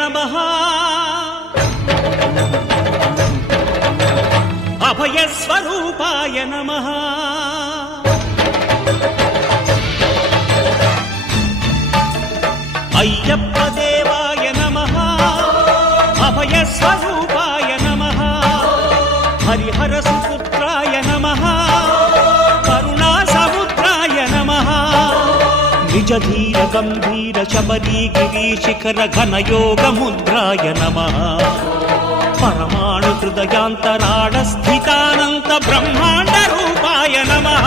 नमः अभयस्वरूपाय नमः अय्यप्पदेवाय नमः अभयस्वरूपाय नमः हरिहरसुपुत्राय नमः करुणासमुद्राय नमः निजधीर गंभीर शबरी गिरीशिखर घनयोगमुद्राय नमः परमाणु हृदयांतराळ स्थितानंत ब्रह्मांड रूपाय नमः